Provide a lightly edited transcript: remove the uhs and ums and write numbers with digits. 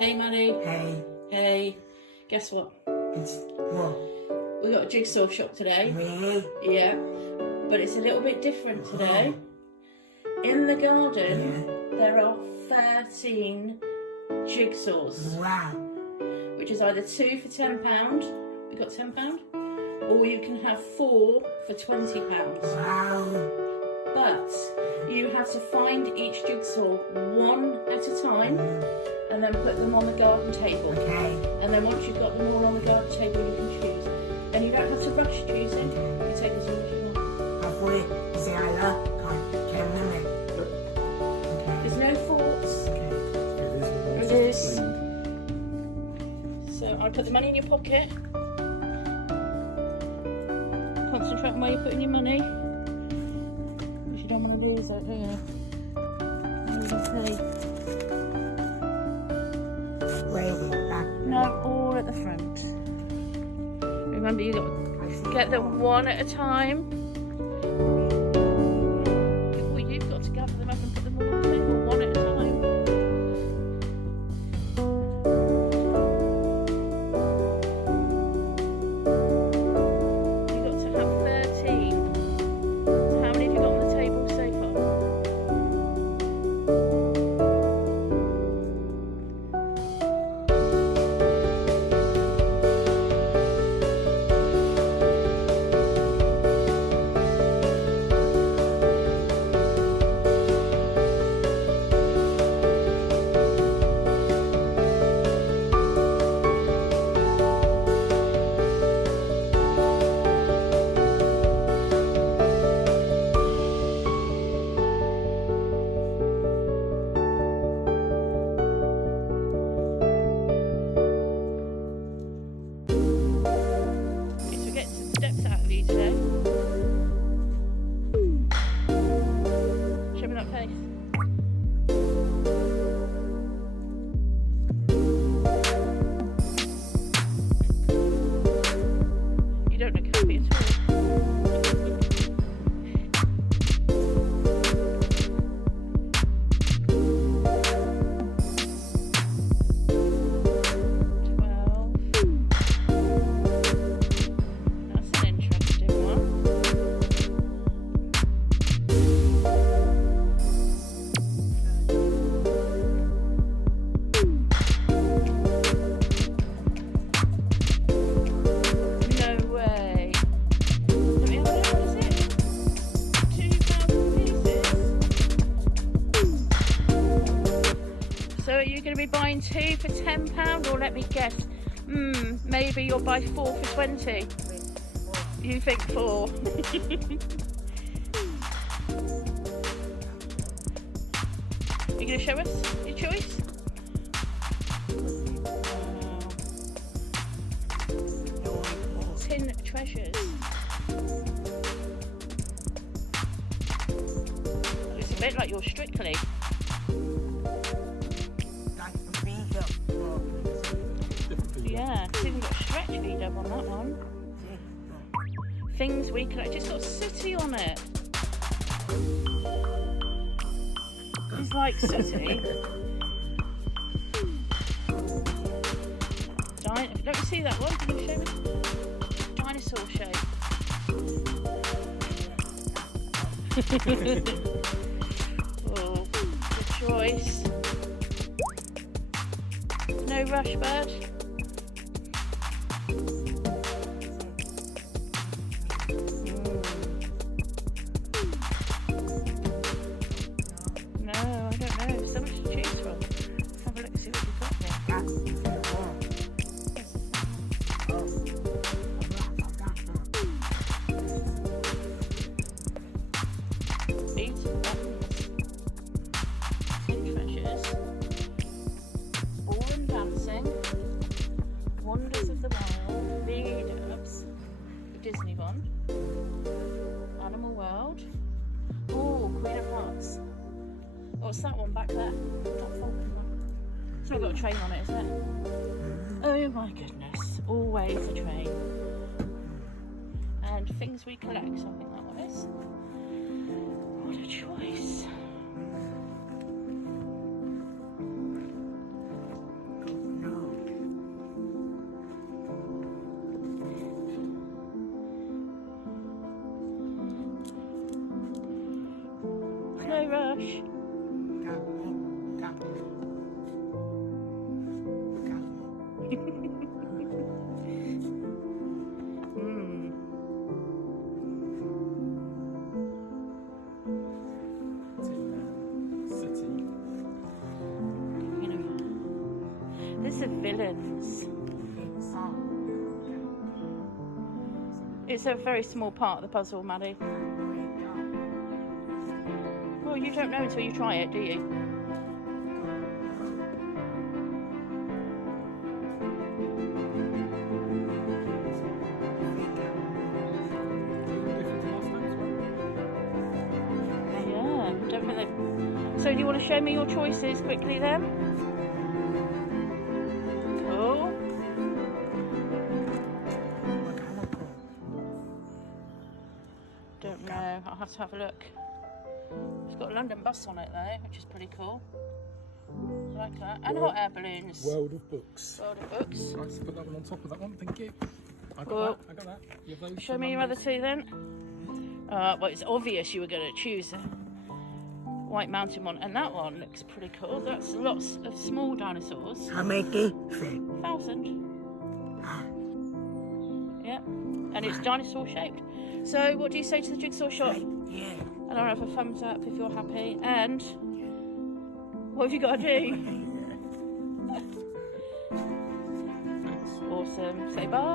Hey, Matty. Hey. Hey. Guess what? It's what? We got a jigsaw shop today. Really? Yeah. But it's a little bit different today. In the garden, there are 13 jigsaws. Wow. Which is either 2 for £10. We got £10. Or you can have 4 for £20. Wow. But you have to find each jigsaw one at a time and then put them on the garden table. Okay. And then once you've got them all on the garden table, you can choose. And you don't have to rush choosing. You take as long as you want. Hopefully, you say I love. Can't limit. Okay. There's no faults. Okay. It is. So I'll put the money in your pocket. Concentrate on where you're putting your money. Because you don't want to lose it, do you? Wait, back. No, all at the front. Remember, you got to get them one at a time. Well, you've got to gather them up and put them all on the table one at a time. You've got to have 13. So how many have you got on the table so far? Steps out of you today. Show me that face. You don't look happy at all. So are you going to be buying 2 for £10, or let me guess, maybe you'll buy 4 for 20? You think 4? You going to show us your choice? Tin treasures. Looks a bit like you're Strictly. Yeah, it's even got stretch feed up on that one. Things we collect. It's got City on it. It's like City. Let me see that one. Can you show me? Dinosaur shape. Oh, good choice. No rush, bird. No, I don't know. So much to choose from. Let's have a look and see what you've got here. Beads and buttons. Tin treasures. Ball and dancing. Wonders of the Wild. Lead-ups. The Disney one. Animal World. Oh, Queen of Hearts. What's that one back there? That folding one. It's not got a train on it, isn't it? Oh my goodness. Always a train. And Things We Collect, I think that one is. What a choice. flesh. These are villains. It's a very small part of the puzzle, Maddie. Well, you don't know until you try it, do you? Yeah, don't think they... So do you want to show me your choices quickly then? Cool. Don't know, I'll have to have a look. It's got a London bus on it though, which is pretty cool. I like that. And hot air balloons. World of Books. World of Books. Nice to put that one on top of that one, thank you. I got Well, that, I got that. You have those Show me your other two then. Well, it's obvious you were going to choose a White Mountain one, and that one looks pretty cool. That's lots of small dinosaurs. How many? 1,000. Yeah, and it's dinosaur shaped. So, what do you say to the jigsaw shop? Yeah. And I'll have a thumbs up if you're happy. And what have you got to do? Thanks. Awesome. Say bye.